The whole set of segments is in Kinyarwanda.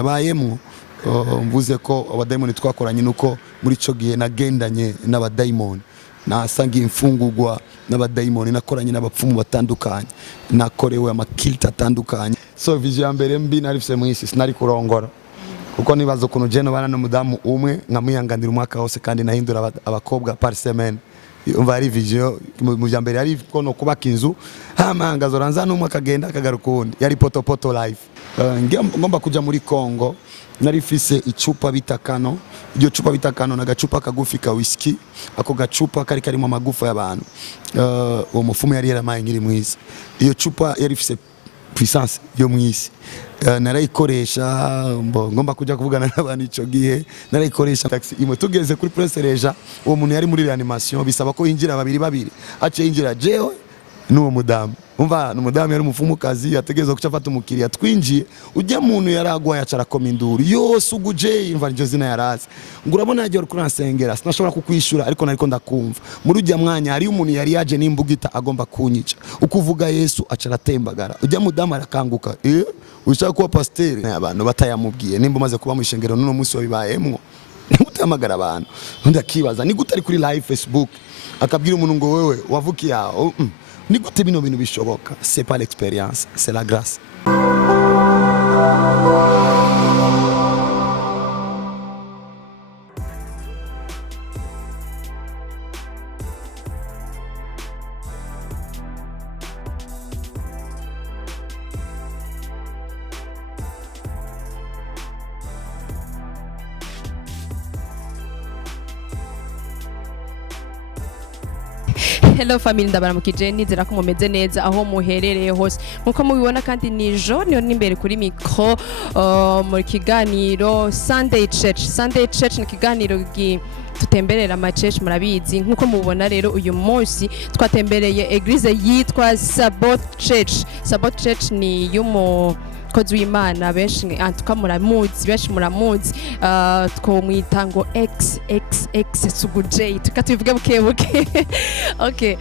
yabayemo mvuze ko abadayimoni twakoranye nuko muri cyo gihe nagendanye n'abadayimoni nasangiye imfungurwa n'abadayimoni nakoranye n'abapfumu batandukanye nakorewe amakilita atandukanye so vision ya mbere mbi narifise mu isi sinari kurongora kuko nibazo kuno je no bana n'umudamu umwe nkamwihanganira umwaka wose kandi nahindura abakobwa par semaine umva ari vision mu jambere ari ko no kubaka inzu hamanga zoranza n'umwe akagenda akagaruka undi yari poto life ngomba kuja muri Kongo narifise icupa bitakano iryo cupa bitakano nagacupa kagufi ka whisky ako gacupa kari karimo amagufa y'abantu uwo mufumu yari yaramaye nkiri mwisi iyo cupa yarifise puissance yo mwisi narayikoresha ngomba kuja kuvugana n'abantu ico gihe narayikoresha taxi imwe tugeze kuri pressereja uwo muntu yari muri reanimation bisaba ko yinjira babiri ace yinjira jewe n'uwo mudamu umva n'umudamu yari umufumukazi yategeza kuca afata umukiriya twinjiye ujya muntu yaragwa yacara kominduru yo sugu imva ryo zina yarazi ngurabona yagiye kuri ansengera sinashobora kukwishura ariko nariko ndakumva muri ujya mwanya hari umuntu yari yaje n'imbugita agomba kunyica ukuvuga Yesu acara tembagara ujya mudamu arakanguka ushaka kuba pasteur abantu batayamubwiye nimba maze kuba mu ishengero n'uno munsi wabibayemo nigutamagara abantu ndakibaza ni gutari kuri live Facebook akabwira umuntu ngo wewe wavuki yaho ni gute bino bintu bishoboka c'est pas l'expérience c'est la grâce. Hello family ndabaramukije nizera ko mumeze neza aho muherereye hose nkuko mubibona kandi nijo niyo nimbere kuri micro mu kiganiro Sundaychurch ni kiganiro tutemberera amachurch murabizi nkuko mubona rero uyu munsi twatembereye eglise yitwa Sabot Church ni yumo kozi w'Imana benshi antuka muramuzi benshi muramuzi twomwita ngo XXX sugu tukatuvuge bukebuke okay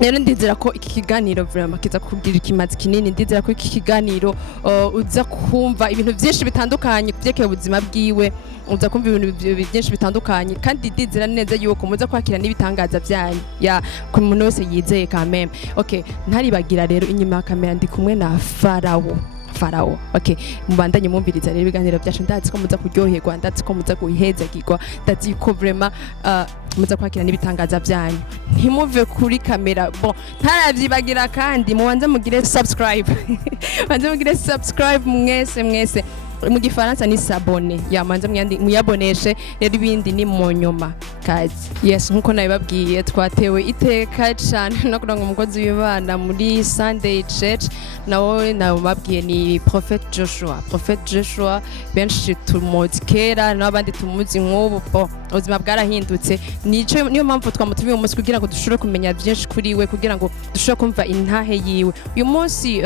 rero ndizera ko iki kiganiro vraiment kiza kubwira ikimazi kinini ndizera ko iki kiganiro uza kumva ibintu byinshi bitandukanye kubyekeye ubuzima bwiwe uza kumva ibintu byinshi bitandukanye kandi ndizera neza yuko muza kwakira n'ibitangaza byanyu ya ku muntu wese yizeye kameme okay ntaribagira rero inyuma ya kamera ndi kumwe na Farao okay mubandanye mumbiriza rero ibiganiro byacu ndazi ko muza kuryoherwa ndazi ko muza guhezagirwa ndazi ko vraiment muza kwakira n'ibitangaza byanyu ntimuve kuri kamera bon ntaravyibagira kandi mubanze mugire subscribe mwese mu gifaransa ni s'abonner yamanze muyaboneshe rero ibindi ni mu nyuma kazi yes nkuko nabibabwiye twatewe iteka cyane no kuronga umukozi w'Imana muri Sundaychurch nawe nababwiye ni Prophet Joshua benshi tumuzi kera n'abandi tumuzi nk'ubu ubuzima bwarahindutse niyo mpamvu twamutumiye umunsi kugira ngo dushobore kumenya byinshi kuri we kugira ngo dushobore kumva intahe yiwe uyu munsi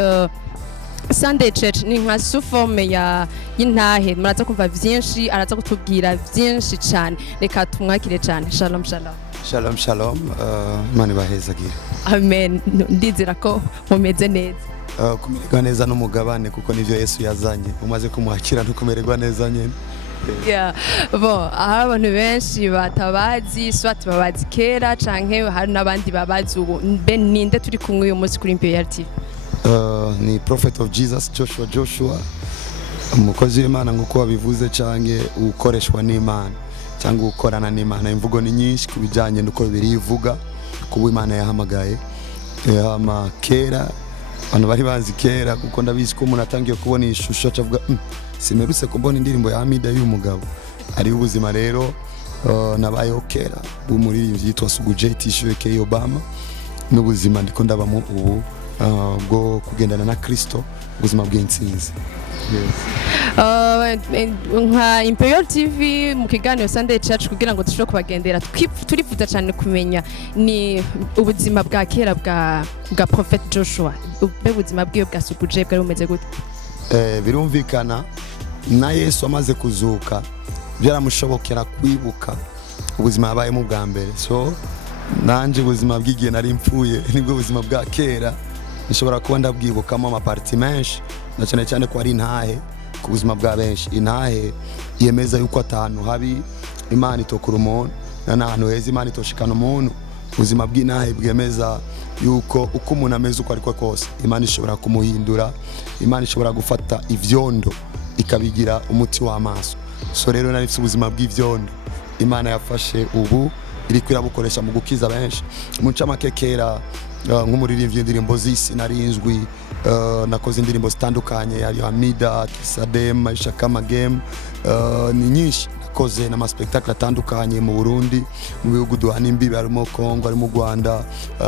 Sundaychurch ni nka suforme y'intahe muraza kumva byinshi araza kutubwira byinshi cyane reka tumwakire cyane shalom mani bahezagire amen ndizera ko mumeze neza kumererwa neza n'umugabane kuko nivyo Yesu yazanye umaze kumwakira ntukumererwa neza nyene bon abantu benshi batabazi swat babazi kera canke hari n'abandi babazi ubu ninde turi kumwe uyu munsi kuri Imperial TV ni Prophet of Jesus Joshua umukozi w'Imana nguko wabivuze canke ukoreshwa n'Imana cyangwa ukorana n'Imana imvugo ni nyinshi kubijanye nuko birivuga kuba Imana yahamagaye kera abantu bari bazi kera kuko ndabizi ko umuntu atangiye kubona ishusho avuga simerutse kumbona indirimbo ya Hamida y'umugabo ari ubuzima rero nabayeho kera umuririmbyi yitwa Sugu tishuwe ke Obama n'ubuzima ndiko ndabamo ubu bwo kugendana na kristo ubuzima bw'intsinzi nka Imperial TV mu kiganiro Sundaychurch kugira ngo dushobore kubagendera turifuza cyane kumenya ni ubuzima bwa kera bwa Prophet Joshua ubuzima bwiwe bwa Sugu bwari bumeze gute birumvikana na Yesu amaze kuzuka byaramushobokera kwibuka ubuzima yabayemo bwa mbere so nanje ubuzima bw'igihe nari mpfuye nibwo ubuzima bwa kera nishobora kuba ndabwibukamo amaparti menshi na cyane ko ari intahe ku buzima bwa benshi. Intahe yemeza yuko atanu habi Imana itokura umuntu n'ahantu heza Imana itoshikana umuntu. Ubuzima bw'intahe bwemeza yuko uko umuntu ameze uko ariko kose Imana ishobora kumuhindura. Imana ishobora gufata ivyondo ikabigira umuti w'amaso. So rero narifise ubuzima bw'ivyondo Imana yafashe ubu iri kwirabukoresha mu gukiza benshi. Mu ncamake kera nk'umuririmbyi w'indirimbo z'isi narinzwi, nakoze indirimbo zitandukanye yari Hamida, Kisadem, Maisha kama game, ni nyinshi nakoze n'ama spectacle atandukanye mu Burundi, mu bihugu duhana imbibi harimo Congo, harimo Rwanda,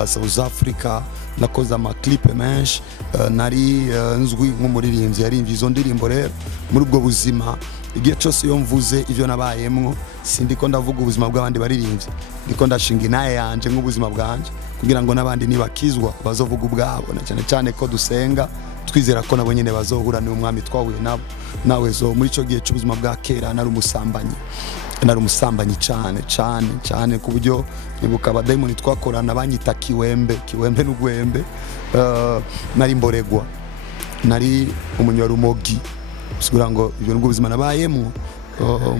South Africa. Nakoze ama clip menshi, nari nzwi nk'umuririmbyi yarimvye izo ndirimbo. Rero muri ubwo buzima igihe cyose iyo mvuze ivyo nabayemo sindiko ndavuga ubuzima bw'abandi baririmbyi, ndiko ndashinga inaye yanje nk'ubuzima bwanje kugira ngo n'abandi nibakizwa bazovuga ubwabo, na cyane cyane ko dusenga twizera ko nabo nyene bazohura n'umwami twahuye nabo. Nawe zo muri ico gihe cy'ubuzima bwa kera nari umusambanyi cyane ku buryo nibuka abadayimoni twakorana banyita kiwembe n'ugwembe. Nari mboregwa, nari umunyarumogi, sigura ngo ibyo nubwo ubuzima nabayemo.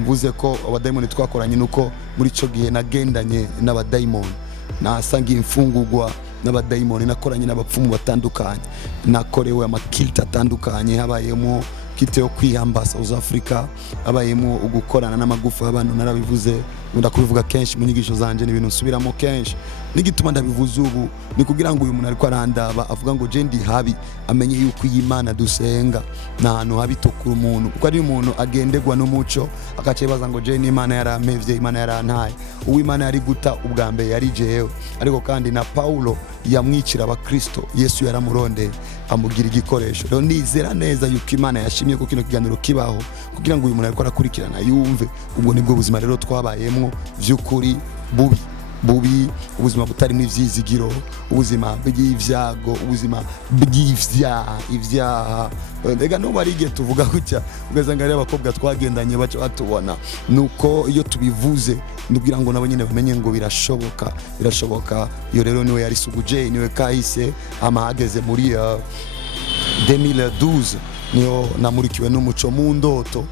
Mvuze ko abadayimoni twakoranye nuko muri ico gihe nagendanye n'abadayimoni, nasanga imfungurwa n'abadayimoni, nakoranye n'abapfumu batandukanye, nakorewe amakilta atandukanye, habayemo kite yo kwihamba South Africa, habayemo ugukorana n'amagufa y'abantu. Narabivuze ndakubivuga kenshi mu nyigisho zanje, n'ibintu nsubiramo kenshi. N'igituma ndabivuze ubu ni kugira ngo uyu muntu ariko arandaba avuga ngo je ndi habi amenye yuko iyi Imana dusenga na hantu habi tokura umuntu, kuko ari umuntu agendegwa n'umuco akacebaza ngo je ni Imana yarampevye, Imana yarantaye. Uwo Imana yari guta ubwa mbere yari jewe, ariko kandi na Paulo yamwicira aba Kristo, Yesu yaramurondeye amugira igikoresho. Rero nizera neza yuko Imana yashimye ko kino kiganiro kibaho kugira ngo uyu muntu ariko arakurikirana yumve. Ubwo nibwo buzima rero twabayemo vy'ukuri bubi, ubuzima butarimo ivyizigiro, ubuzima bw'ivyago, ubuzima bw'ivyaha. Ega no barige tuvuga gutya ugazanga ari abakobwa twagendanye baca batubona, nuko iyo tubivuze ndubwira ngo nabo nyine bamenye ngo birashoboka. Iyo rero niwe yari Sugu, niwe kahise amahageze muri 2012 niyo namurikiwe n'umuco mu ndoto.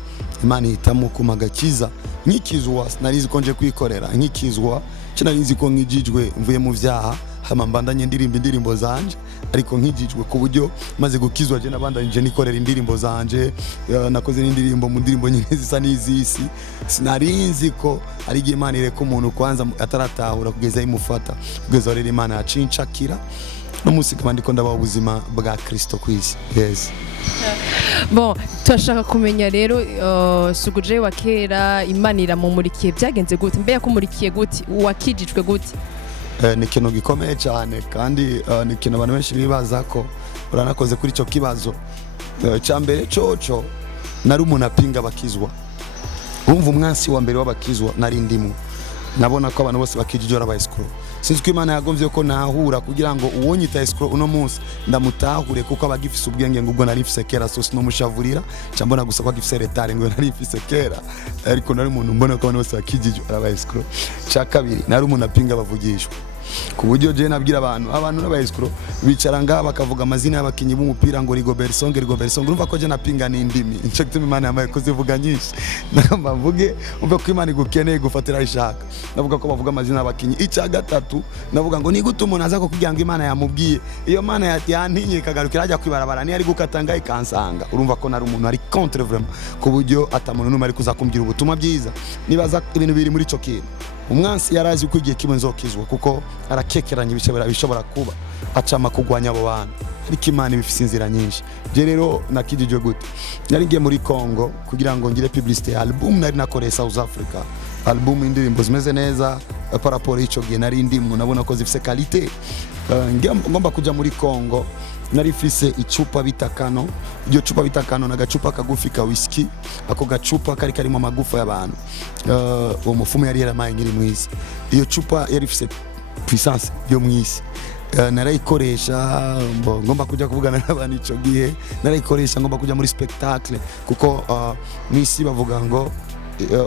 Imana ihitamo kumagakiza nkikizwa, sinarizi ko nje kwikorera nkikizwa, kinarizi ko nkijijwe mvuye mu vyaha, hama mbandanye ndirimba indirimbo zanje, ariko nkijijwe ku buryo maze gukizwa je nabandanye nikorera indirimbo zanje. Nakoze n'indirimbo mu ndirimbo nyine zisa n'izisi, sinarinzi ko ari igihe Imana ireka umuntu kwanza ataratahura kugeza imufata, kugeza rero Imana yacinshakira n'umunsi kandi ko ndabaho ubuzima bwa Kristo kwisi. Yes. Bon, turashaka kumenya rero Sugu wa kera Imana iramumurikiye byagenze gute? Mbe yakumurikiye gute? Wakijijwe gute? Ni ikintu gikomeye cyane kandi ni ikintu abantu benshi bibaza ko uranakoze kuri ico kibazo. Cyambere coco nari umuntu apinga bakizwa. Umva umwansi wa mbere w'abakizwa nari ndimo. Nabona ko abantu bose bakijijwe arabayescro. Sinzi ko Imana yagomvye ko nahura kugira ngo uwonyita escro uno munsi ndamutahure, kuko abagifise ubwenge ngo ubwo nari mfise kera, so no mushavurira cyambona gusa ko agifise retard ngo nari mfise kera, ariko nari umuntu mbona ko abantu bose bakijijwe arabayescro. Cya kabiri nari umuntu apinga bavugishwa, ku buryo je nabwira abantu n'abayescro bicara ngaha bakavuga amazina y'abakinyi b'umupira ngo Rigobert Song, urumva ko je napinga n'indimi. Ince gituma Imana yamaye ko zivuga nyinshi, navuge umva ko Imana igukeneye gufatira ishaka. Navuga ko bavuga amazina y'abakinyi. Icya gatatu navuga ngo ni gute umuntu aza ko kugira ngo Imana yamubwiye, iyo Imana yantinye kagarukira ajya kwibarabara, ni ari gukatanga ikansanga. Urumva ko nari umuntu ari contre vraiment, ku buryo atamuntu numwe ari kuzakumbira ubutumwa bwiza. Nibaza ibintu biri muri ico kintu. Umwansi yarazi uko igihe kimwe nzokizwa, kuko arakekeranye bishobora kuba acama kugwanya abo bantu, ariko Imana ibifise inzira nyinshi. Je rero nakijijwe gute? Nari ngiye muri Congo kugira ngo ngire publicité ya album nari nakoreye South Africa, album indirimbo zimeze neza par rapport ico gihe nari ndimo, nabona ko zifise qualité. Ngomba kuja muri Congo, nari fise icupa bitakano. Iyo cupa bitakano na gacupa kagufi ka whisky, ako gacupa kari karimo amagufa y'abantu. Uwo mufumu yari yaramaye ngiri mwisi. Iyo cupa yari fise puissance yo mwisi. Narayikoresha ngomba kujya kuvugana n'abantu ico gihe, narayikoresha ngomba kujya muri spectacle, kuko mwisi bavuga ngo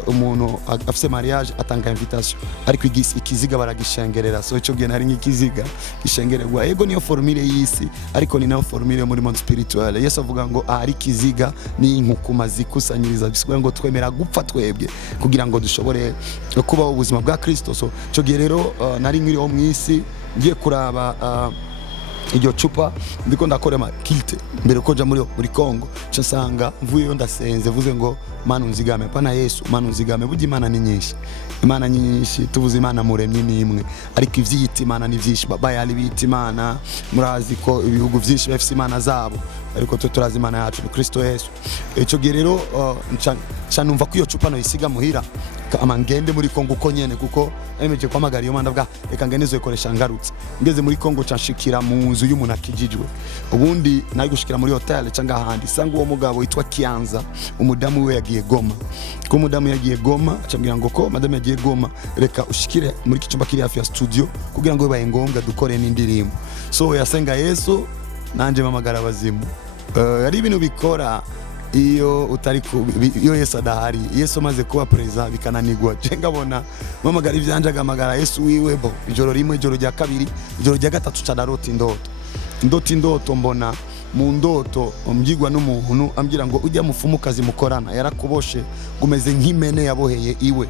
umuntu afise mariage atanga invitation ariko ikiziga baragishengerera, so ico gihe nari nk'ikiziga gishengererwa. Ego niyo formule y'isi ariko ni nayo formule muri monde spirituel. Yesu avuga ngo ari kiziga ni inkukuma zikusanyiriza, bisigura ngo twemera gupfa twebwe kugira ngo dushobore kubaho ubuzima bwa Kristo. So ico gihe rero nari nkiriho mw'isi ngiye kuraba iryo cupa ndiko ndakora kilte mbere ko ja muri Kongo, cyo sanga mvuyeyo ndasenze vuze ngo Mana unzigame, pana Yesu Mana unzigame. Burya Imana ni nyinshi, Imana ni nyinshi, tuvuze Imana muremye ni imwe, ariko ivyita Imana ni vyinshi. Bayali bita Imana, murazi ko ibihugu vyinshi bafise Imana zabo, ariko twe turazi Imana yacu ni Kristo Yesu. Ico gihe rero numva ko iyo cupa no isiga muhira ama ngende muri Kongo uko nyene, kuko emeje kwamagara iyo Mana bwa reka ngene zokoresha ngarutse. Ngeze muri Kongo canshikira mu nzu y'umuntu akijijwe, ubundi nayi gushikira muri hotel cyangwa ahandi, sanga uwo mugabo yitwa Kianza, umudamu we yagiye Goma. Ko umudamu yagiye Goma acambwira ngo ko madame yagiye Goma, reka ushikire muri kicumba kiri hafi ya studio kugira ngo bibaye ngombwa dukore n'indirimbo. So yasenga Yesu nanje mamagara abazimu. Yari ibintu bikora iyo utari iyo Yesu adahari. Yesu maze kuba president bikananigwa, je ngabona mamagara ivyanje agamagara Yesu wiwe bo. Ijoro rimwe, ijoro rya kabiri, ijoro rya gatatu cadarota indoto mbona mu ndoto umbyigwa n'umuntu ambwira ngo ujya mufumukazi mukorana yarakuboshe gumeze nk'imene yaboheye iwe.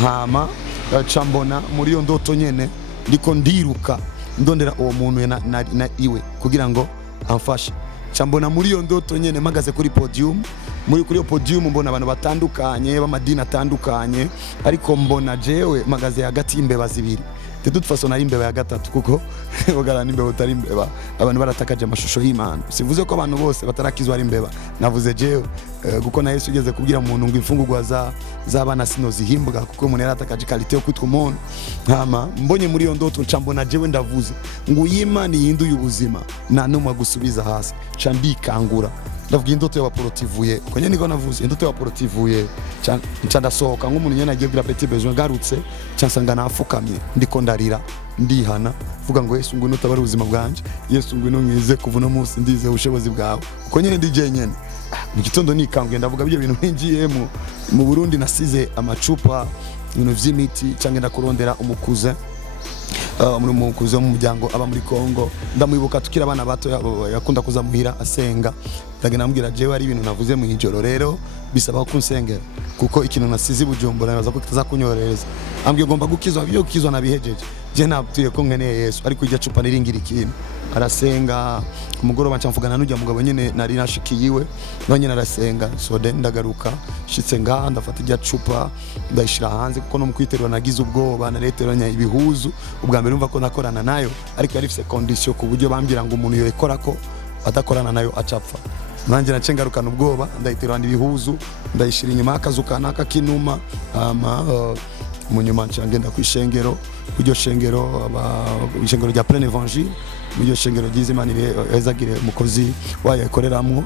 Hama cambona muri iyo ndoto nyene ndiko ndiruka ndondera uwo muntu na iwe kugira ngo amfashe. Cambona muri iyo ndoto nyene magaze kuri podium, kuri iyo podium mbona abantu batandukanye b'amadini atandukanye, ariko mbona jewe magaze hagati y'imbeba zibiri. De toute façon nari imbeba ya gatatu, kuko bagara n'imbeba utari imbeba, abantu baratakaje amashusho y'Imana. Sivuze ko abantu bose batarakizwa ari imbeba, navuze jewe kuko na Yesu ugeze kubwira umuntu ngo imfungurwa z'abana sino zihimbwa, kuko umuntu yaratakaje kalite yo kwitwa umuntu. Hama mbonye muri iyo ndoto ncambona jewe ndavuze ngo Imana yihinduye ubuzima nta numwe gusubiza hasi, candikangura ndavuga indoto y'abaportivuye uko nyene niko navuze indoto y'abaportivuye ncandasohoka nk'umuntu nyene agiye kugira petit besoin garutse cansanga nafukamye ndiko ndarira ndihana vuga ngo Yesu ngwino tabara ubuzima bwanje, Yesu ngwino mwize kuva no munsi ndize ubushobozi bwawe. Uko nyene ndije nyene mu gitondo nikanguye ndavuga byo bintu ningiyemo. Mu Burundi nasize amacupa ibintu vy'imiti cyangwa ndakurondera umukuze muri umukuze mu muryango aba muri Kongo, ndamwibuka tukira abana bato yakunda kuza muhira asenga. Ndagenda ambwira jewe ari ibintu navuze mu ijoro rero bisaba ko nsengera, kuko ikintu nasize Bujumbura nabaza ko kitaza kunyorereza. Ambwiye gomba gukizwa, byo gukizwa nabihejeje. Je nabtuye ko nkeneye Yesu, ariko ijya cupa niringira ikintu. Arasenga kumugoroba ncamvugana n'ujya mugabo nyene nari nashikiyiwe, nonyene arasenga. So then ndagaruka shitse nga ndafata ijya cupa ndayishira hanze, kuko no mukwiterwa nagize ubwoba nareteranya ibihuzu. Ubwa mbere umva ko nakorana nayo, ariko yari ifise condition ku buryo bambwira ngo umuntu yoyekora ko adakorana nayo acapfa. Nanje nacengarukana ubwoba ndayiterana ibihuzu ndayishira inyuma akazu kanaka kinuma. Munyuma ncangenda kwishengero, kujyo shengero ishengero rya plein évangile, mujyo shengero ry'Imana ezagire umukozi wayo yakoreramwo.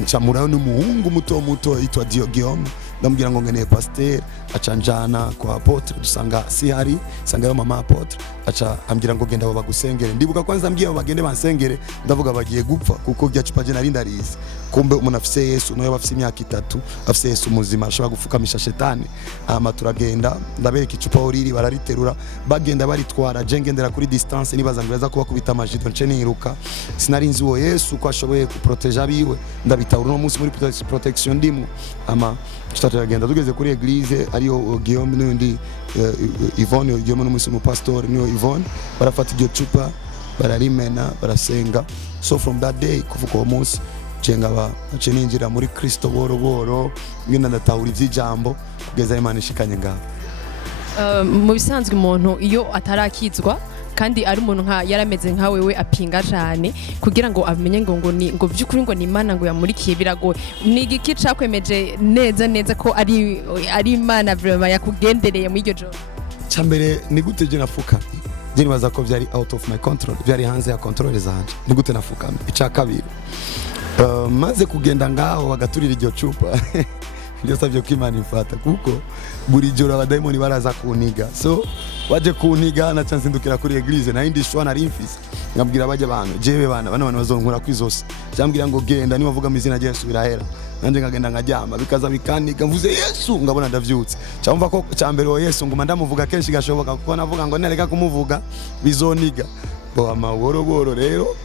Ncamurayo n'umuhungu muto yitwa Guillaume, ndamubwira ngo ngeneye pasteur, acanjana kwa apotre dusanga sihari, sanga yo mama apotre, aca ambwira ngo genda bagusengere. Ndibuka kwanza ambwiye bagende bansengere, ndavuga bagiye gupfa kuko byacupa je nari ndarize. Kumbe umuntu afise Yesu nayo bafise imyaka 3, afise Yesu muzima ashobora gufukamisha shetani. Turagenda ndabereka icupa oriri barariterura, bagenda baritwara, je ngendera kuri distance nibaza ngo baza kuba kubita amajido nce niruka. Sinari nzi uwo Yesu ko ashoboye kuproteja biwe, ndabitahura no munsi muri protection ndimo. Tutaragenda tugeze kuri eglise ariyo Guillaume n'undi Yvonne, Guillaume n'umusi mu pastor niyo Yvonne, barafata iryo cupa bararimena barasenga. So from that day kuvuka uwo munsi cenga ninjira muri Kristo boro ngenda ndatahura ivy'ijambo kugeza Imana ishikanye ngaho. Mu bisanzwe umuntu iyo atarakizwa kandi ari umuntu yarameze nka wewe apinga cyane kugira ngo amenye ngo byukuri ngo ni Imana ngo yamurikiye biragoye. Ni igiki cakwemeje neza ko ari Imana vraiment yakugendereye muri iryo joro? Cyambere ni gute je nafuka nibaza ko byari out of my control, byari hanze ya control zanje. Ni gute nafuka? Icya kabiri maze kugenda ngaho bagaturira iryo cupa ndasabye ko Imana imfata kuko buri joro abadayimoni baraza kuniga, so baje kuniga naca nzindukira kuri eglise na indi shwana rimfise ngabwira baje abantu jewe bana bazonkura kwizose cyambwira ngo genda niba vuga mizina rya Yesu birahera nanje ngagenda ngajyama bikaza bikaniga mvuze Yesu ngabona ndavyutse cyumva ko cyambere wo Yesu nguma ndamuvuga kenshi gashoboka kuko navuga ngo nereka kumuvuga bizoniga bo amahoro rero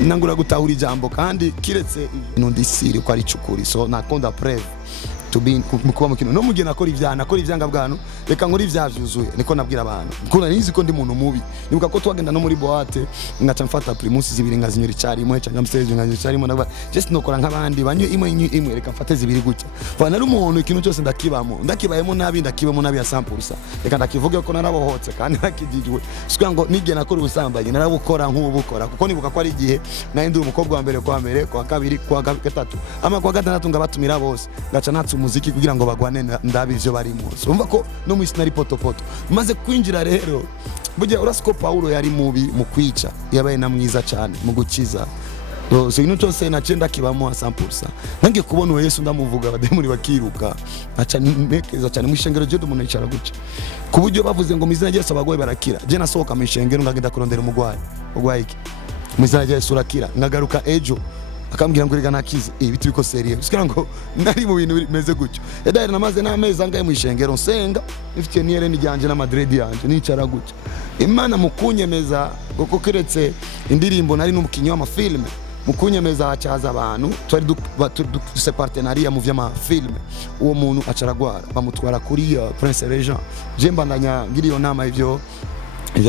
nangura gutahura ijambo kandi kiretse nundisiri ko ari cukuri, so nakonda preve kuba mu kintu no mugihe nakora ivyanga bwantu reka nkora ivyavyuzuye niko nabwira abantu kuko narizi ko ndi muntu mubi nibuka ko twagenda no muri boate ngaca mfata primus zibiri ngazinyura icari imwe cyangwa mseze ngazinyura icari imwe naba just nokora nk'abandi banywe imwe reka mfate zibiri gutya bana ari umuntu ikintu cyose ndakibayemo nabi ndakibamo nabi ya 100% reka ndakivuge ko narabohotse kandi nakijijwe sikugira ngo nige nakora ubusambanyi narabukora nk'ubukora kuko nibuka ko ari igihe nari ndi umukobwa wa mbere kwa kabiri kwa gatatu ama kwa gatandatu ngabatumira bose ngaca natsu umuziki kugira ngo bagwane ndabi ivyo barimo, so umva ko no mu isina ripotopoto maze kwinjira rero burya urasiko Paulo yari mubi mu kwica yabaye na mwiza cyane mu gukiza, so ino cyose nacenda kibamo 100% nange kubona uwo Yesu ndamuvuga abademoni bakiruka aca nekeza cyane mu ishengero ryo umuntu yicara guca ku buryo bavuze ngo mizina Yesu abagwayi barakira je nasohoka mu ishengero ngagenda kurondera umugwayi iki mizina Yesu urakira ngagaruka ejo akambwira ngo rega nakize ibiti biko serious sikira ngo nari mu bintu bimeze gutyo edari namaze n'amezi angaye mu ishengero nsenga ifite niyere nijyanje na Madrid yanje nicara gutyo Imana mukunyemeza kuko kiretse indirimbo nari n'umukinyi w'amafilme mukunyemeza acaza abantu twari duse partenariat mu vy'ama filme uwo muntu acaragwara bamutwara kuri Prince Regent je mbandanya ngiriyo nama ivyo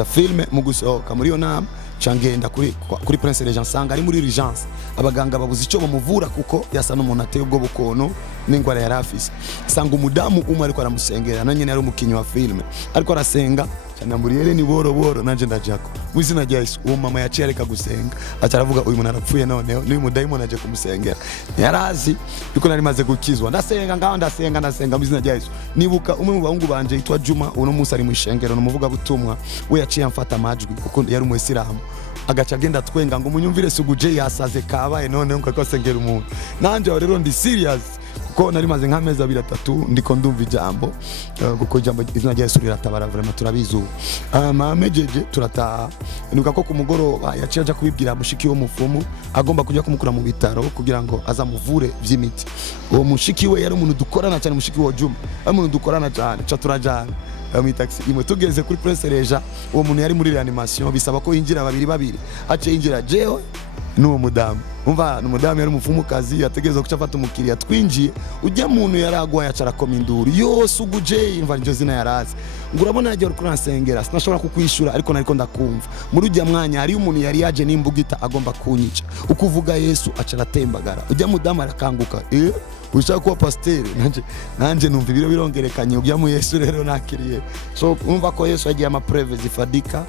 filme mu gusohoka muri yo nama changenda kuri Prince Regent sanga ari muri urgence abaganga babuze icyo bamuvura kuko yasa n'umuntu ateye ubwo bukono n'ingwara yari afise sanga umudamu umwe ariko aramusengera nanye yari umukinyi wa filme ariko arasenga cyane muri ni boro nanje ndajako muzina rya Yesu uwo mama yaciye areka gusenga ataravuga uyu muntu arapfuye none n'uyu mudayimoni aje kumusengera yarazi biko nari maze gukizwa ndasenga muzina rya Yesu nibuka umwe mu bahungu banje yitwa Juma uno munsi ari mu ishengero n'umuvuga butumwa we yaciye amfata amajwi kuko yari umwesiramu agaca agenda twenga ngo munyumvire sugu je yasaze kabaye none ngo sengera umuntu nanje rero ndi serious kuko nari maze nk'amezi 2-3 ndiko ndumva ijambo kuko ijambo izina rya Yesu riratabara vraiment turabizu mamejeje turataha nibuka ko ku mugoroba yaciye aja kubibwira mushiki wo mufumu agomba kujya kumukura mu bitaro kugira ngo azamuvure vy'imiti uwo mushiki we yari umuntu dukorana cyane mushiki wo Juma ari umuntu dukorana cyane cha turajana mu taxi imwe tugeze kuri Prince Regent uwo muntu yari muri reanimation bisaba ko yinjira babiri ace yinjira jewe n'uwo mudamu umva n'umudamu yari umufumukazi yategeza kucafata umukiriya twinjiye ujya muntu yaragwa yacara kominduru yose uguje imva njo zina yarazi ngurabona yaje kurasengera sinashobora kukwishura ariko nariko ndakumva muri ujya mwanya hari umuntu yari yaje n'imbugita agomba kunyica ukuvuga Yesu acara tembagara ujya mudamu arakanguka ushaka kuba pasteur nanje numva ibiro birongerekanye ujya mu Yesu rero nakiriye, so umva ko Yesu yagiye ama preve zifadika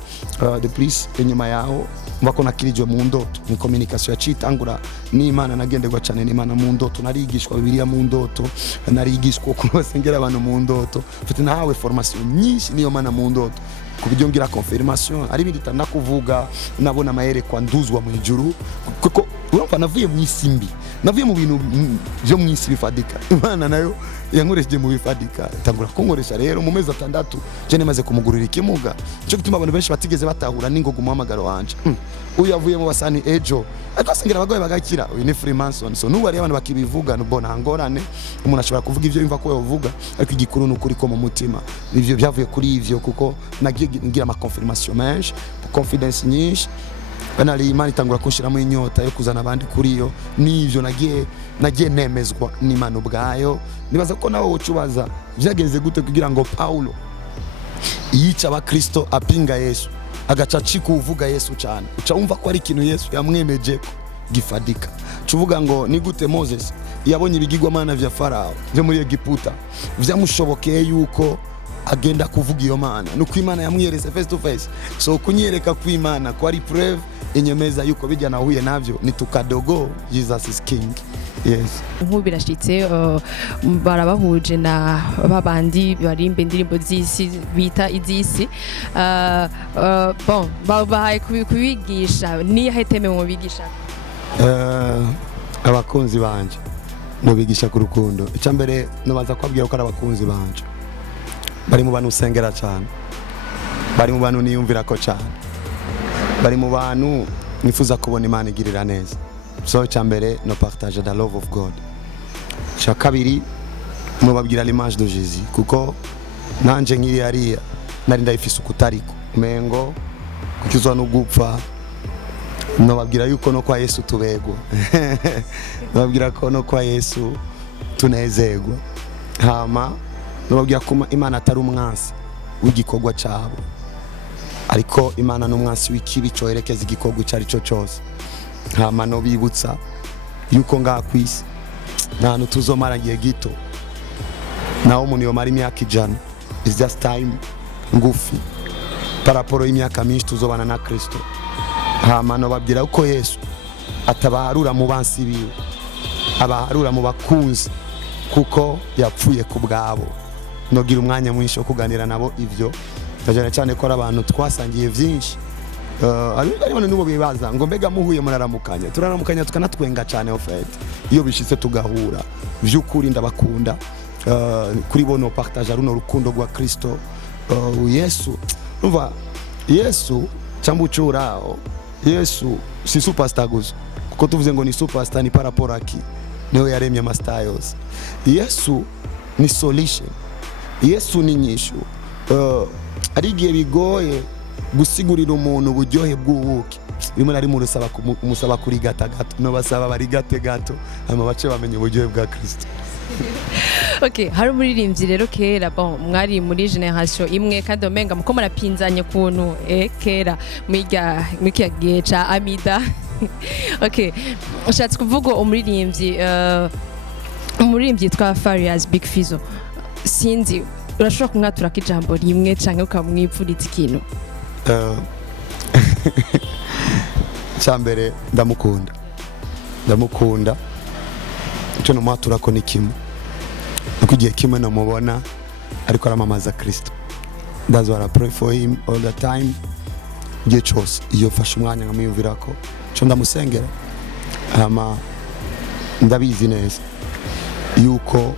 the police enyuma yaho mbako nakirijwe mu ndoto ni communication yacitangura n'Imana nagenderwa cyane n'Imana mu ndoto narigishwa Bibiliya mu ndoto narigishwa ko basengera abantu mu ndoto mfite nahawe formation nyinshi niyo mana mu ndoto kubijyo ngira confirmation ari bindi kuvuga nabona amahere kwa nduzwa mu ijuru kuko urumva navuye mu isimbi navuye mu bintu byo mu isi bifadika Imana nayo yankoresheje mu bifadika tangura kunkoresha rero mu mezi 6 je nemaze kumugurira ikimuga cyo gutuma abantu benshi batigeze batahura n'ingogo muhamagaro wanje uyu yavuye mu basani ejo akasengera abagoye bagakira uyu ni Freemason, so nubu ari abantu bakibivuga nubona ngorane umuntu ashobora kuvuga ivyo yumva ko yavuga ariko igikuru n'ukuri ko mu mutima ivyo byavuye kuri ivyo kuko nagiye ngira ama confirmation menshi confidence nyinshi banali Imana itangura kunshiramo inyota yo kuzana abandi kuri yo nivyo nagiye nemezwa n'Imana ubwayo nibaza ko nawe ucubaza byagenze gute kugira ngo Paulo yica aba Kristo apinga Yesu agaca kuvuga Yesu cyane uca wumva ko ari ikintu Yesu yamwemeje gifadika cuvuga ngo ni gute Moses yabonye ibigirwamana vya Farao byo muri Egiputa vyamushobokeye yuko agenda kuvuga iyo mana nuko Imana yamwiyereze face to face, so kunyereka ku Imana ko ari preve inyemeza yuko bijya nahuye navyo ni tukadogo Jesus is king. Yes, nkubu birashitse barabahuje na babandi barimbe indirimbo z'isi bita izisi bon babahaye kubigisha ni yaheteme mu bigisha abakunzi banje nubigisha ku rukundo. Icyambere nubanza kwabwira ko ari abakunzi banje, bari mu bantu usengera cyane, bari mu bantu niyumvira ko cyane, bari mu bantu nifuza kubona Imana igirira neza. So icyambere no partage the love of God. Cya kabiri nubabwira l'image de Jésus, kuko nanje nkiri hariya nari ndayifise ukutariko mengo kukizwa no gupfa. Nubabwira yuko no kwa Yesu tubegwa nubabwira ko no kwa Yesu tunezegwa. Hama nubabwira ko Imana atari umwansi w'igikorwa cyabo, ariko Imana n'umwansi w'ikibi cyoherekeza igikorwa cyari cyo cyose. Hama no bibutsa yuko ngaha kwisi ntantu tuzomara gihe gito, naho umuntu yomara imyaka 100. It's just time ngufi paraporo y'imyaka myinshi tuzobana na Kristo. Hama no babwira uko Yesu atabaharura mu bansi biwe, abaharura mu bakunzi, kuko yapfuye ku bwabo. Nogira umwanya mwinshi wo kuganira nabo ivyo, cyane cyane ko abantu twasangiye byinshi. Ari bano nubo bibaza ngo mbega muhuye muraramukanya, turaramukanya tukanatwenga cyane ofete iyo bishitse tugahura. Vy'ukuri ndabakunda, kuri bono partage runo rukundo rwa Kristo. Yesu umva, Yesu chambuchurao, Yesu si superstar gusa, kuko tuvuze ngo ni superstar ni parapora ki niyo yaremye amastyles. Yesu ni solution, Yesu ni nyishu. Ari gihe bigoye gusigurira umuntu uburyohe bw'ubuki, rimwe nari murusaba kumusaba kuri gato no basaba bari gato hama bace bamenye uburyohe bwa Kristo. Okay, hari umuririmbyi rero kera mwari muri generation imwe kandi omenga muko marapinzanye kuntu kera mwiga gihe ca Amida. Okay, ushatse kuvuga umuririmbyi yitwa Farias Bigfizzo, sinzi urashobora kumwatura ko ijambo rimwe canke ukamwipfuriza ikintu? Cyambere ndamukunda icyo numwatura ko ni kimwe, nuko igihe kimwe namubona ariko aramamaza Kristo. That's what I pray for him all the time. Igihe cyose iyo fashe umwanya nkamwiyumvira ko cyo ndamusengera. Hama ndabizi neza yuko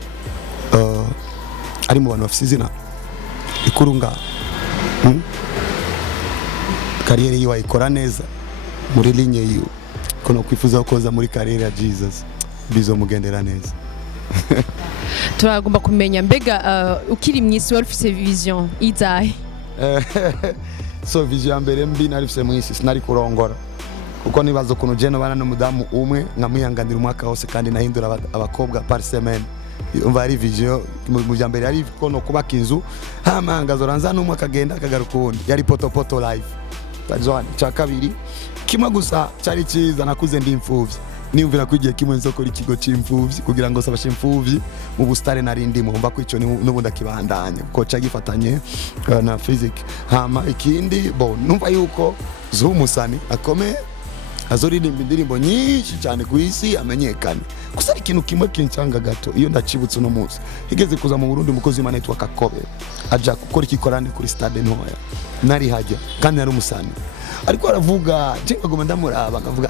ari mu bantu bafite izina ikurunga, kariyeri yiwe ayikora neza muri linye yiwe, ko no kwifuza koza muri kariyeri ya Jesus bizomugendera neza. Turagomba kumenya mbega ukiri mwisi wari ufite vision izahe? So vision mbere mbi nari ufite mwisi sinari kurongora, kuko nibazo kuno je no bana n'umudamu umwe nkamwihanganira umwaka wose kandi nahindura abakobwa par semaine. Umva ari vision mu jambere ari ko no kubaka inzu, hama ngazoranza n'umwe akagenda akagaruka ubundi, yari poto live. Tajwana cha kabiri kimwe gusa cyari cyiza, nakuze ndi imfuvyi, niyumvira ko igihe kimwe nzokora ikigo cy'imfuvyi kugira ngo sabashe imfuvyi mu bustare narindimo, umva ko ico n'ubundi akibandanya ko cagifatanye na physics. Hama ikindi numva yuko Zumusani akome azoririmba indirimbo nyinshi cyane ku isi amenyekane. Gusa ari ikintu kimwe kincanga gato, iyo ndacibutse no munsi higeze kuza mu Burundi umukozi w'Imana yitwa Kakobe aja gukora ikikorane kuri stade ntoya, nari hajya kandi ari umusani, ariko aravuga jenga goma ndamuraba akavuga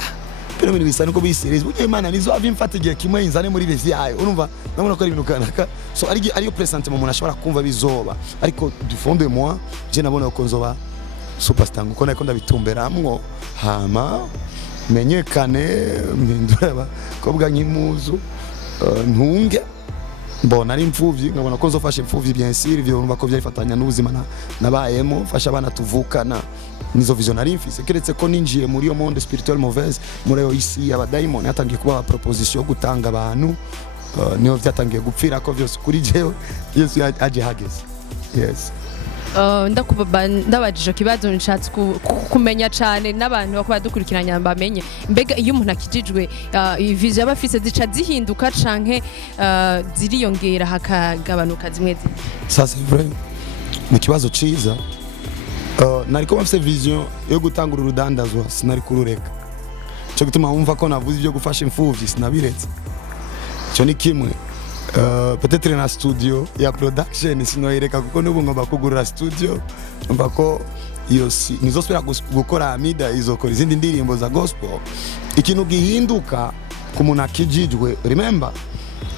pero ibintu bisa nuko biserize burya Imana nizo avimfata igihe kimwe inzane muri bezi yayo. Urumva nabona ko ari ibintu kanaka, so ariyo presentment umuntu ashobora kumva bizoba, ariko du fond de moi je nabona ko nzoba superstar, uko nako ndabitumberamwo. Hama menyekane mpindura kobwa nkimuzu ntunge mbona ari imfuvyi, nkabona ko nzofasha imfuvyi bien sûr, ivyo urumva ko byarifatanya n'ubuzima nabayemo, fasha abana tuvukana. Nizo visionary mfise, keretse ko ninjiye muri yo monde spirituel mauvaise, muri yo isi y'abadaimoni yatangiye kuba proposition yo gutanga abantu, niyo byatangiye gupfira ko byose kuri jewe Yesu aje hageze. Yes. Ndabajije kibazo nshatse kumenya cyane n'abantu bakaba dukurikiranya bamenye mbega iyo umuntu akijijwe vision y'abafise zica zihinduka canke ziriyongera hakagabanuka zimwe zimwe. Ça c'est vrai, ni kibazo ciza. Nariko bafise vision yo gutanga urudandazwa, sinari kurureka. Cyo gutuma wumva ko navuze ibyo gufasha imfuvyi sinabiretse. Cyo ni kimwe. Peut-être na studio ya production sinoyereka kuko nubu ngomba kugurura studio, umva ko iyo nizosubira gukora Amida izokora izindi ndirimbo za gospel. Ikintu gihinduka ku muntu akijijwe, remember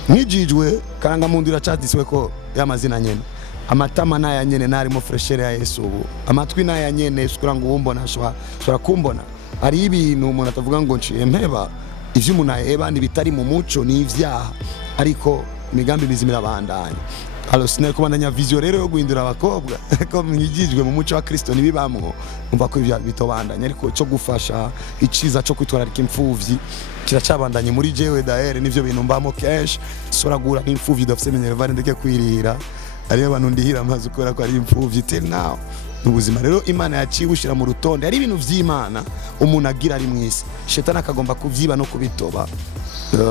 nkijijwe karanga muntu iracadiswe ko y'amazina nyene amatama naya nyene narimo freshere ya Yesu ubu amatwi naya nyene sukura ngo umbona ashobora kumbona ari ibintu umuntu atavuga ngo nciye mpeba ivyo umuntu aheba ni bitari mu muco ni ivyaha ariko imigambi mizimira bandanya alors sinari kubandanya vision rero yo guhindura abakobwa ko mwigijwe mu muco wa Kristo nibibamwo umva ko ivyo bitobandanya ariko cyo gufasha iciza cyo kwitwararika imfuvyi kiracabandanye muri jewe dahere nivyo bintu mbamo cash soragura n'imfuvyi dafise minerva ndeke kwirira ariyo abantu ndihira amazi ukora ko ari imfuvyi till now ubuzima rero Imana yaciye ushira mu rutonde ari ibintu vy'Imana umuntu agira ari mwisi shetani akagomba kuvyiba no kubitoba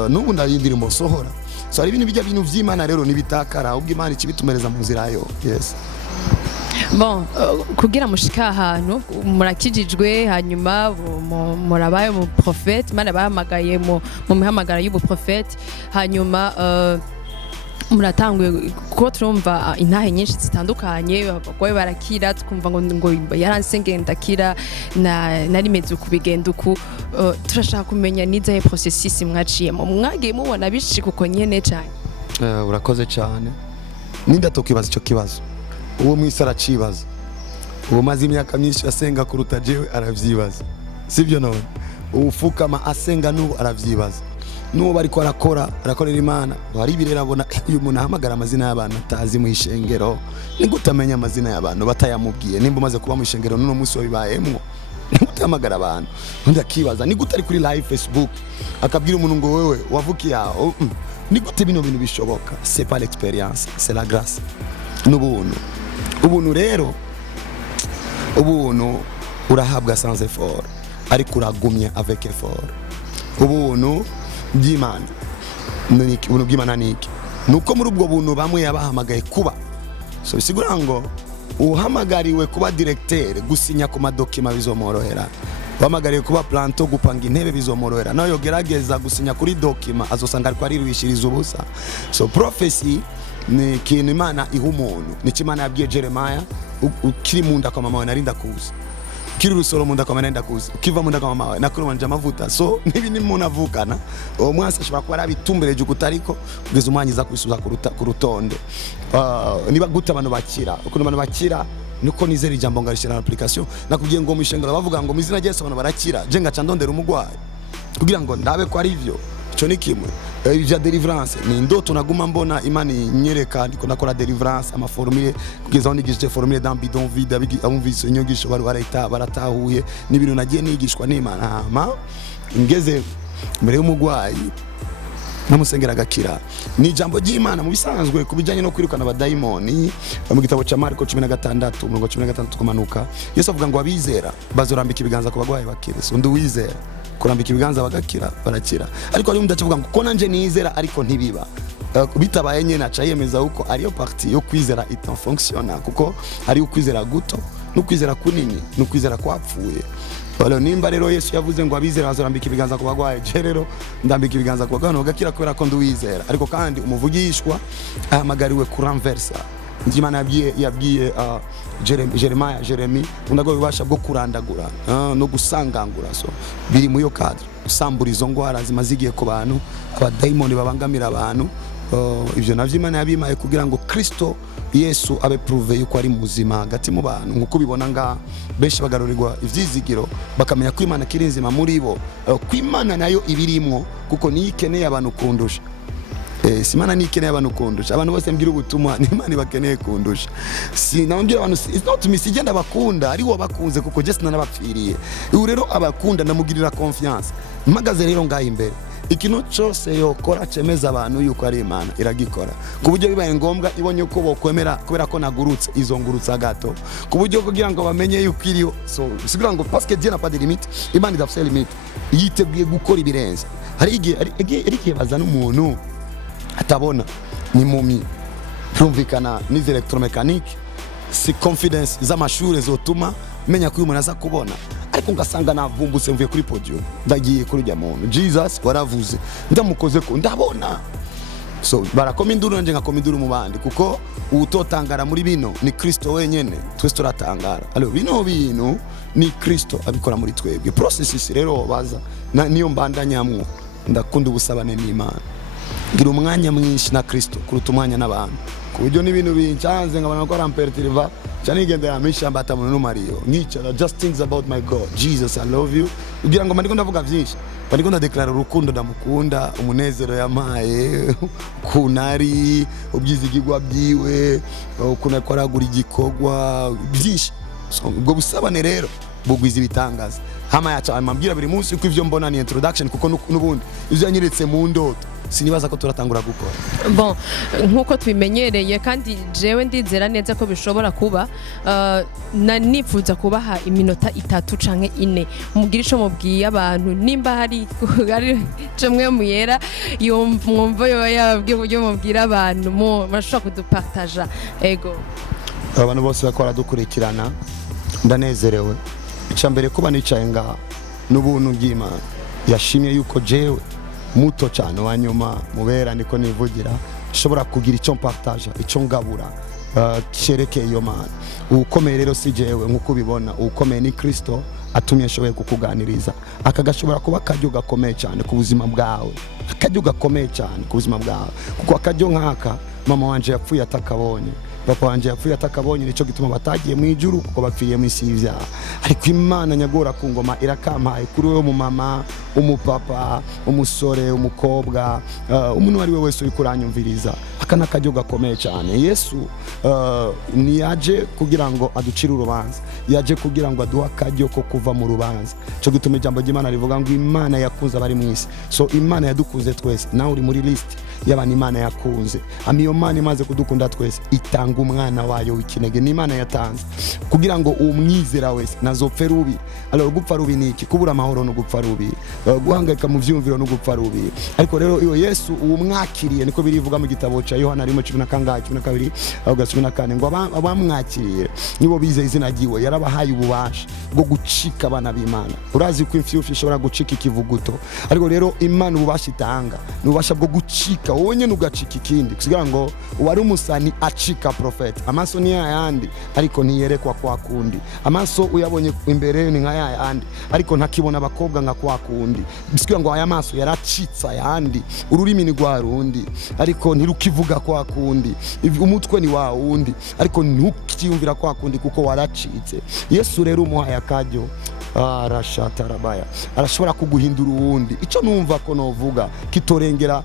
n'ubu ndayindirimbo sohora so ari ibintu bijya bintu vy'Imana rero nibitakara ubwo Imana ikibitumereza mu nzira yo yes bon kugira mushika ahantu murakijijwe hanyuma murabaye mu prophète Imana bahamagaye mu mihamagara y'ubu prophète hanyuma muratanguye ko turumva intahe nyinshi zitandukanye abagore barakira twumva ngo yaransengeye ndakira nari meze ukubigenda uku turashaka kumenya nizahe processus mwaciyemo mwagiye mubona bishika uko nyene cyane urakoze cyane ninda tokibaza ico kibazo uwo mwisara cibaza uwo mazi imyaka myinshi asenga kuruta jewe aravyibaza sivyo none ufukama asenga n'ubu aravyibaza n'uwo bariko arakorera Imana hari ibirera abona uyu muntu ahamagara amazina y'abantu atazi mu ishengero ni gutamenya amazina y'abantu batayamubwiye nimba umaze kuba mu ishengero n'uno munsi wabibayemo ni gutamagara abantu undi akibaza ni gutari kuri live Facebook akabwira umuntu ngo wewe wavukiye aho ni gute bino bintu bishoboka c'est pas l'expérience c'est la grâce ubuntu rero ubuntu urahabwa sans effort ariko uragumye avec effort ubuntu bw'Imana niki ubuntu bw'Imana niki nuko muri ubwo buntu bamwe yabahamagaye kuba so bisigura ngo uhamagariwe kuba directeur gusinya ku madokima bizomorohera uhamagariwe kuba planto gupanga intebe bizomorohera nayo yogerageza gusinya kuri dokima azosanga ariko ari rwishiriza ubusa so prophecy ni kintu Imana iha umuntu ni Imana yabwiye Jeremiah ukiri munda kwa mama we narinda kuza kiri rusoro munda kwa narinda kuza ukiva munda kwa mama we nakuru manje amavuta so nibi ni umuntu avukana uwo mwase ashobora kuba arabitumbereje gutariko kugeza umwanyiza kwisuza ku rutonde niba guta abantu bakira ukuntu abantu bakira nuko nizera ijambo ngarishira application nakubwiye ngo mwishengero bavuga ngo mizina Yesu abantu barakira je ngaca ndondera umugwayi kugira ngo ndabe ko ari ivyo ico ni kimwe ivya deliverance ni ndoto naguma mbona Imana nyereka ndiko nakora deliverance ama formule kugeza aho nigishije formule dans bidon vide abumvise inyogisho baratahuye n'ibintu nagiye nigishwa n'Imana hama ngeze mbere y'umugwayi namusengera agakira ni ijambo ry'Imana mu bisanzwe kubijanye no kwirukana abadayimoni mu gitabo ca Marko 16:16 kumanuka Yesu avuga ngo abizera bazorambika ibiganza ku bagwayi bakire so ndi wizera kurambika ibiganza bagakira barakira ariko ari ndavuga ngo ko nanje nizera ariko ntibiba bitabaye nyene aca yemeza uko ariyo partie yo kwizera itan fonctiona kuko ari ukwizera guto no kwizera kunini no kwizera kwapfuye balo nimba rero Yesu yavuze ngo abizera bazorambika ibiganza ku bagwaye je rero ndambika ibiganza ku bagwaye bagakira kubera ko nduwizera ariko kandi umuvugishwa ahamagariwe kuranversa Imana yabwiye Jeremy undago bibasha bwo kurandagura no gusangangura so biri mu yo cadre usambura izo ngwara zimazigiye ku bantu abadayimoni babangamira abantu ivyo navyo Imana yabimaye kugira ngo Kristo Yesu abe prouve yuko ari muzima hagati mu bantu nkuko bibona nga benshi bagarurirwa ivyizigiro bakamenya ko Imana kirinzima muri bo ko Imana nayo ibirimwo kuko niyikeneye abantu kundusha Simana nikeneye abantu kundusha abantu bose mbwira ubutumwa n'Imana bakeneye kundusha sinambira abantu it's not me sigenda bakunda ari wo bakunze kuko je sinanabapfiriye ubu rero abakunda ndamugirira confiance magaze rero ngaho imbere ikintu cyose yokora cemeza abantu yuko ari Imana iragikora ku buryo bibaye ngombwa ibonye ko bokwemera kubera ko nagurutse izo ngurutsa gato ku buryo kugira ngo bamenye yuko iriyo so sigura ngo parce que Dieu n'a pas de limite Imana idafite limite yiteguye gukora ibirenze hari igihe bazana umuntu atabona ni mumi rumvikana n'izi electromechanique si confidence z'amashure zotuma menya ko uyu muntu aza kubona ariko ngasanga navumbutse mvuye kuri podium ndagiye kuri rya muntu Jesus waravuze ndamukoze ko ndabona so barakoma induru nje ngakoma induru mu bandi kuko utotangara muri bino ni Kristo wenyene twese turatangara alors bino ni Kristo abikora muri twebwe processes rero baza niyo mbandanyamwo ndakunda ubusabane n'Imana ngira umwanya mwinshi na kristo kuruta umwanya n'abantu ku buryo n'ibintu bincanze nkabona ko rampertiriva cyane igendera mishamba atamuntu n'umariyo nkicara just things about my God Jesus I love you kugira ngo ndiko ndavuga byinshi ndiko ndadeklara urukundo ndamukunda umunezero yamaye kunari ubyizigirwa byiwe ukuna koragura igikogwa byinshi ubwo busabane rero bugwiza ibitangaza hama yacha amambwira buri munsi uko ivyo mbona ni introduction kuko nubundi ivyo yanyeretse mu ndoto sinibaza ko turatangura gukora bon nkuko tubimenyereye kandi jewe ndizera neza ko bishobora kuba nifuza kubaha iminota 3 canke 4 mugira ico mubwiye abantu nimba hari cemwe muyera mwumva yo yabwiye uburyo mubwira abantu bashobora kudupartager ego abantu bose bakora dukurikirana ndanezerewe icambere kuba nicaye nga n'ubuntu bw'Imana yashimye yuko jewe muto cyane wanyuma mubera niko nivugira shobora kugira icyo mpartage icyo ngabura cerekeye iyo Mana ukomeye rero si jewe nkuko ubibona ukomeye ni Kristo atumye shoboye kukuganiriza akagashobora kuba akaryo gakomeye cyane ku buzima bwawe akaryo gakomeye cyane ku buzima bwawe kuko akaryo nkaka mama wanje yapfuye atakabonye papa wanje yapfuye atakabonye nico gituma batagiye mu ijuru kuko bapfiriye mu isi y'ivyaha ariko Imana nyagora ku ngoma irakampaye kuri wewe mu mama umupapa umusore umukobwa umuntu wari we wese uri kuranyumviriza akana kajyo gakomeye cyane Yesu niyaje kugira ngo aducire urubanza yaje kugira ngo aduha kajyo ko kuva mu rubanza cyo gituma ijambo ry'Imana rivuga ngo Imana yakunze abari mu isi so Imana yadukunze twese nawe uri muri list y'abantu Imana yakunze amiyo Mana imaze kudukunda twese itanga umwana wayo w'ikinege ni Imana yatanze kugira ngo umwizera wese nazopfe rubi alors gupfa rubi niki kubura amahoro no gupfa rubi guhangayika mu vyumviro no gupfa rubi ariko rero iyo Yesu umwakiriye niko birivuga mu gitabo ca Yohana 10:12 aho 14 ngo abamwakiriye nibo bize izina ryiwe yarabahaye ububasha bwo gucika abana b'Imana urazi ko imfyufyi ishobora gucika ikivuguto ariko rero Imana ububasha itanga n'ububasha bwo gucika wonye nugacika ikindi kugira ngo wari umusani acika prophet amaso ni yandi ariko ntiyerekwa kwa kundi amaso uyabonye imbere ni nka yandi ariko ntakibona abakobwa nka kwa kundi bisikuye ngo aya maso yaracitsa yandi ururimi ni rwa rundi ariko ntirukivuga kwa kundi umutwe ni wa wundi ariko ntukiyumvira kwa kundi kuko waracitse Yesu rero umuhaye akajyo arashatarabaya arashobora kuguhindura uwundi ico numva ko novuga kitorengera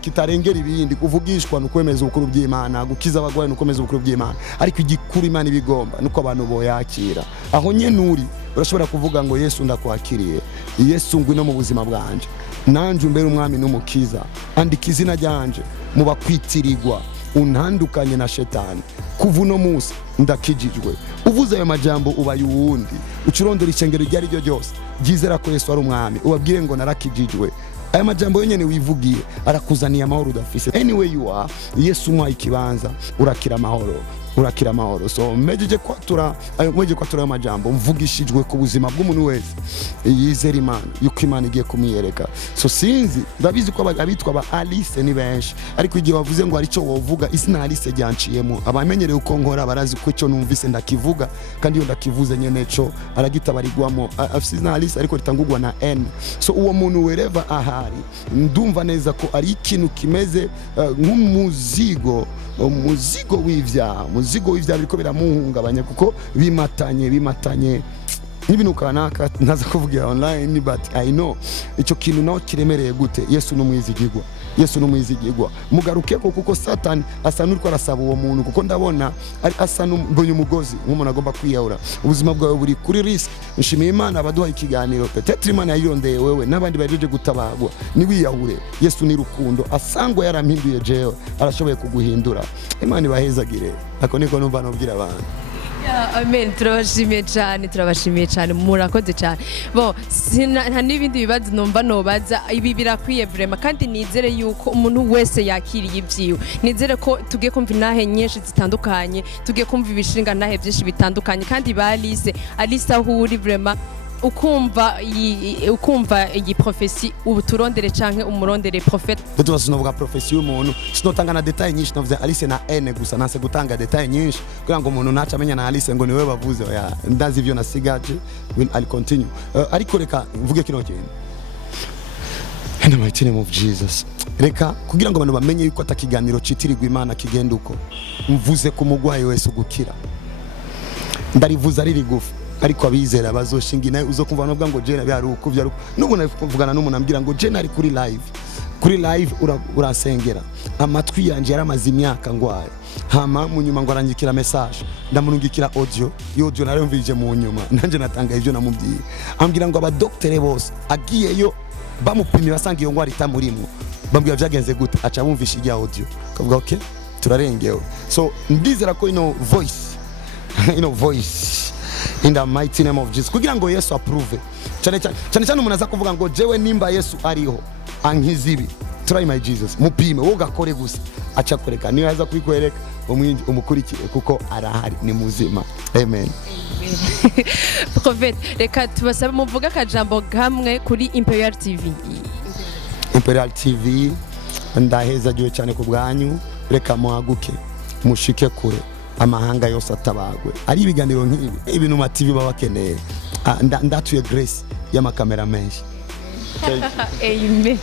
kitarengera ibindi kuvugishwa nukwemeza ubukuru bw'Imana gukiza abagwaye nukomeza ubukuru bw'Imana ariko igikuru Imana ibigomba nuko abantu boyakira aho nyenuri urashobora kuvuga ngo Yesu ndakwakiriye Yesu ngwino mu buzima bwanje nanje umbere umwami n'umukiza andika izina ryanje mu bakwitirirwa untandukanye na shetani kuva uno munsi ndakijijwe uvuze ayo majambo ubaye uwundi ucurondera icengero ryari ryo ryose ryizera ko Yesu ari umwami ubabwire ngo narakijijwe aya majambo yonyene wivugiye arakuzaniye amahoro udafise anyway you are Yesu mwa ikibanza urakira amahoro so mejeje kwatura ayo majambo mvugishijwe ku buzima bw'umuntu wese yizera Imana yuko Imana igiye kumiyereka so sinzi ndabizi ko abitwa ba Alice ni benshi ariko igihe bavuze ngo arico wovuga izina Alice ryanciyemo abamenyereye uko nkora barazi ko ico numvise ndakivuga kandi iyo ndakivuze nyene co aragitabarirwamo afise izina Alice ariko ritangurwa na N so uwo muntu wherever ahari ndumva neza ko ari ikintu kimeze nk'umuzigo w'ivyaha biriko biramuhungabanya kuko bimatanye n'ibintu kanaka ntaza kuvugira online but I know ico kintu no kiremereye gute Yesu n'umwizigirwa mugaruke ko kuko Satan asa n'uriko arasaba uwo muntu kuko ndabona ari asa n'umbonye umugozi nk'umuntu agomba kwiyahura ubuzima bwawe buri kuri risk nshimiye Imana abaduha ikiganiro peut-être Imana yayirondeye wewe n'abandi bajeje gutabagwa ni wiyahure Yesu ni rukundo asangwa yarampinduye jewe arashoboye kuguhindura Imana ibahezagire ako niko numva nobwira abantu Amen turabashimiye cyane murakoze cyane bo nta n'ibindi bibazo numva nobaza ibi birakwiye vraiment kandi nizere yuko umuntu wese yakiriye ibyiwe nizere ko tugiye kumva inahe nyinshi zitandukanye tugiye kumva ibishinga nahe byinshi bitandukanye kandi ba Alice ahuri vraiment ukumva iyi profesi ubu turondere canke umurondere prophète Tutu sinovuga profesi y'umuntu sinotanga na detail nyinshi navuze Alice na N gusa nase gutanga detail nyinshi kugira ngo umuntu naca amenya na Alice ngo niwe bavuze oya ndazi ivyo nasigaje will continue ariko reka mvuge kino kintu in the mighty name of Jesus. Reka kugira ngo abantu bamenye yuko atakiganiro citirirwa Imana kigenda uko mvuze ku mugwayi wese gukira ndarivuza riri gufu ariko abizera bazoshinga nayo uzokumva no ngo je nabi haruko byaruko nubu navugana n'umuntu ambwira ngo je nari kuri live urasengera amatwi yanje yaramaze imyaka ngwaye hama mu nyuma ngo arangikira message ndamurungikira audio narumvije mu nyuma nanje natanga ivyo namubwiye ambwira ngo abadoktere bose agiyeyo bamupimye basanga iyo ngwara itamurimwo bambwira byagenze gute aca bumvisha ijya audio kavuga okay turarengewe so ndizera ko voice in the mighty name of Jesus kugira ngo Yesu approve cyane umuntu aza kuvuga ngo jewe nimba Yesu ariho ankizibi try my Jesus mupime woga kore gusa acha koreka niyo yaza kwikwereka umukurikire kuko arahari ni muzima amen. Prophet reka tubasabe muvuga akajambo kamwe kuri Imperial TV ndaheza giwe cyane ku bwanyu reka muhaguke mushike kure amahanga yose atabagwe ari ibiganiro nk'ibi ibintu ma TV babakeneye ndatuye grace y'amakamera menshi. Amen.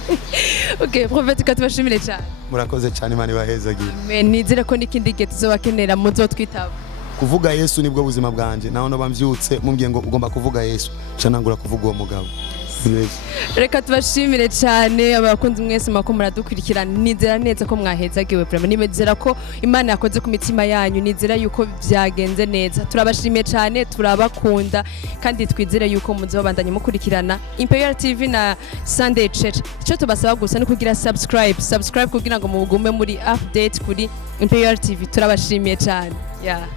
Okay, Prophet katubashimire cyane. Murakoze cyane Imana ibahezagira. Amen. Nizera ko nikindi gihe tuzobakenera muzotwitaba. Kuvuga Yesu nibwo buzima bwanje naho no bamvyutse mumbwiye ngo ugomba kuvuga Yesu canangura kuvuga uwo mugabo. Reka tubashimire cyane abakunzi mwese mako muradukurikirana nizera neza ko mwahezagiwe vraiment nimezera ko Imana yakoze ku mitima yanyu nizera yuko byagenze neza turabashimiye cyane turabakunda kandi twizere yuko muzobandanye mukurikirana Imperial TV na Sundaychurch cyo tubasaba gusa no kugira subscribe kugira ngo mugume muri update kuri Imperial TV turabashimiye cyane yeah.